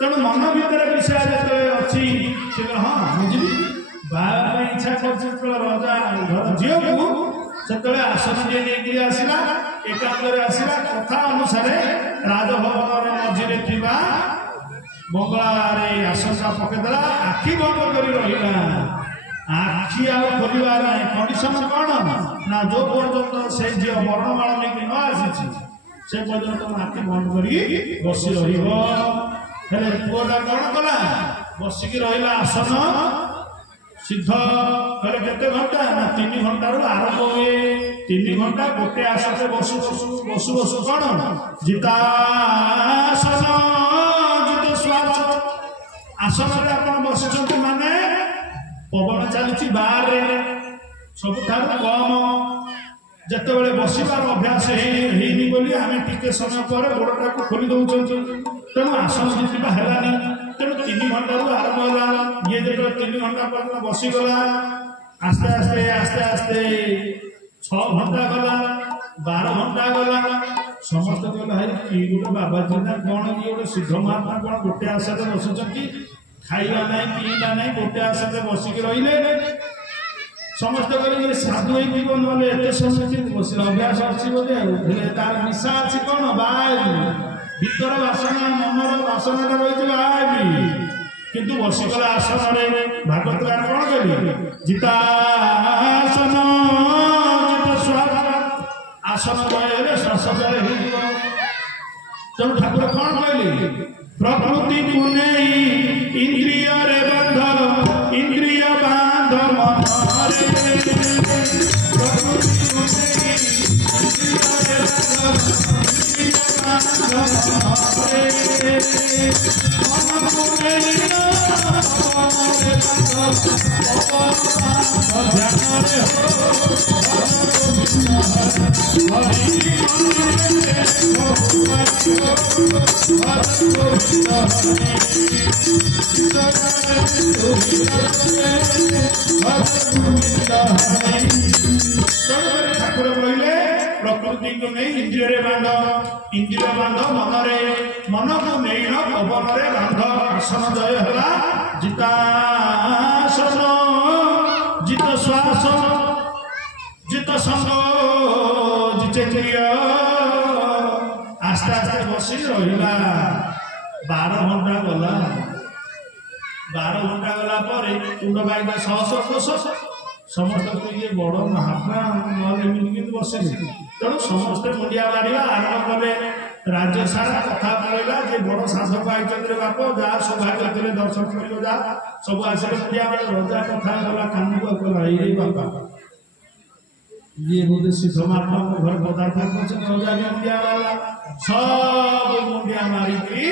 तेणु मन भितर विषय जो अच्छी हाँ मुझे बाहर इच्छा कर रजा झील को से आसन टे नहीं आसला एकांतर आसला कथा अनुसार राजभवन मझे बंगलार आशंका पकईदेला आखि बंद कर रहा आखि खोलवार ना कंडीशन कौन ना जो पर्यटन से झी वर्णमाला नहीं न आसी से पर्यटन आखि बंद कर बसी पुआटा कौन कला बसिक रहा आसन सिद्ध कले केते घंटा ना 3 घंटा आरंभ हुए 3 घंटा गोटे आसन बसु बसु बसु बसु कौन जितासन आसन आप बस माने पवन चली बाहर सब कम जिते बसबार अभ्यास होनी बोली आम टे समय पर गोड़टा को खोली दौर तेणु आसन जितना है तेणु 3 घंटा आरंभ है ये जो 3 घंटा पर बसीगला आस्ते आस्ते आस्ते आस्ते 6 घंटा गला 12 घंटा गला समस्त कहला है कि गोटे बाबाजी ना कौन कि गोटे सिद्ध महात्मा कौन गोटे आसन बसुंट खाइबा ना पीवा ना गोटे आसन बसिक रही समस्त कर साधु ना एत समय बस अभ्यास अच्छी बोले तार निशा अच्छी कौन बाहर भीतर बासना मनर बासना रही बाहर किंतु बसिगला आसन भागवत कौन करी जितासन आसन बये श्वास तेणु ठाकुर कौन कहले प्रकृति को नहीं इंद्रिय रे बंध इंद्रिय बांध मनरे प्रकृति को नहीं इंद्रिय रे बंध मनरे मन को नहीं ध्यान रे ठाकुर कहले प्रकृति को नहीं इंद्रिय बांध इंद्रिय बांध मनरे मन को नहीं पवन रे बांध आसन जय है जितासन जित श्वास जित संग जितेन्द्रिय आस्ते आस्ते बसी रहा 12 घंटा गला 12 घंटा गला कुंड बाइक शह समस्त को ये बड़ महात्मा नमी बसे तेणु समस्ते मुंडिया मारा आरंभ कले राज्य सारा कथा पड़ेगा जे बड़ शासक आई बाप जहाँ सौभाग्य थे दर्शन कर जा सब आसे मुंडिया मारे रजा कथा गला कान को गला ये बापा ये बोधे सिद्ध महात्मा घर पदार्थ कर रजा मुंडिया मारा सब मुंडिया मारिकी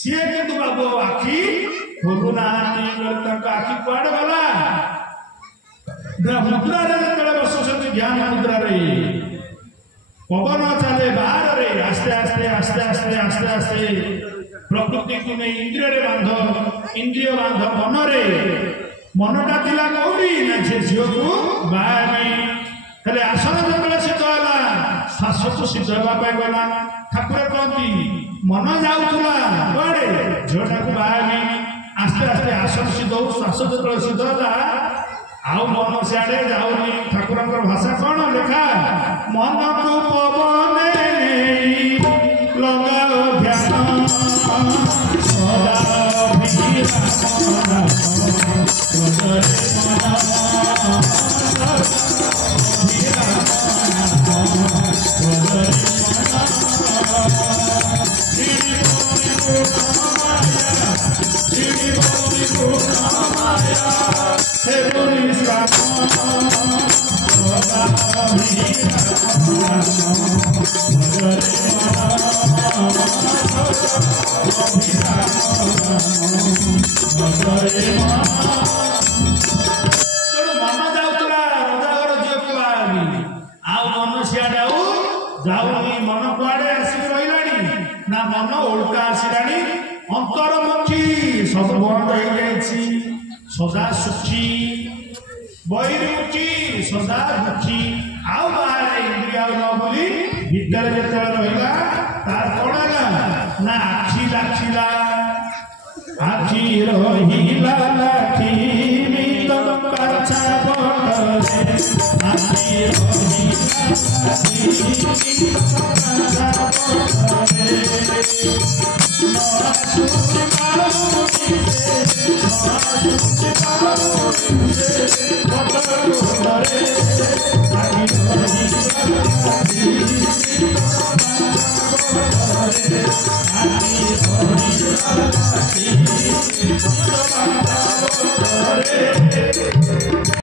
सी कि बाबू आखि खोलुना आखि कुआड़े गला मुद्रा बस ध्यान मुद्रा पवन चले बाहर रे आस्ते आस्ते आस्ते आस्ते आस्ते आस्ते प्रकृति को नहीं इंद्रिय बांध इंद्रिय बांध मनरे मनटा थिला कौड़ी ना झे झील को बाहर आसन जो सिद्ध है श्वास को सिद्ध होगा गला ठाकुर कहती मन जाऊला कड़े झीलटा को बाहर आस्ते आस्ते आसन सिद्ध हो श्वास जो सिद्ध है आउ मन सियाड़े जाऊनी ठाकुर भाषा कौन लेखा मन को पवन लगाओ ध्यान सदा जाऊनी मन कुआड़े आसिक रही ना मन ओल्टा आसलानी अंतरमुखी सब बंद हो जाए सदा सुखी बहिर्मुखी सदा दुखी आउ बाहर इंद्रिय न बोली भीतर जो रहा तार कौन है ନା ଆଖି ଲାଖିଲା ଆଖି ରହିଲା ଲାଖି ମିତନ ପାଛା ପଟରେ ଆଖି ରହିଲା ଲାଖି ମିତନ ପାଛା ପଟରେ ନଆସୁଛି ପାରୁନି ନଆସୁଛି ପାରୁନି ପଟରେ ଆଖି ରହିଲା ଲାଖି ମିତନ ପାଛା ପଟରେ ଆଖି ରହିଲା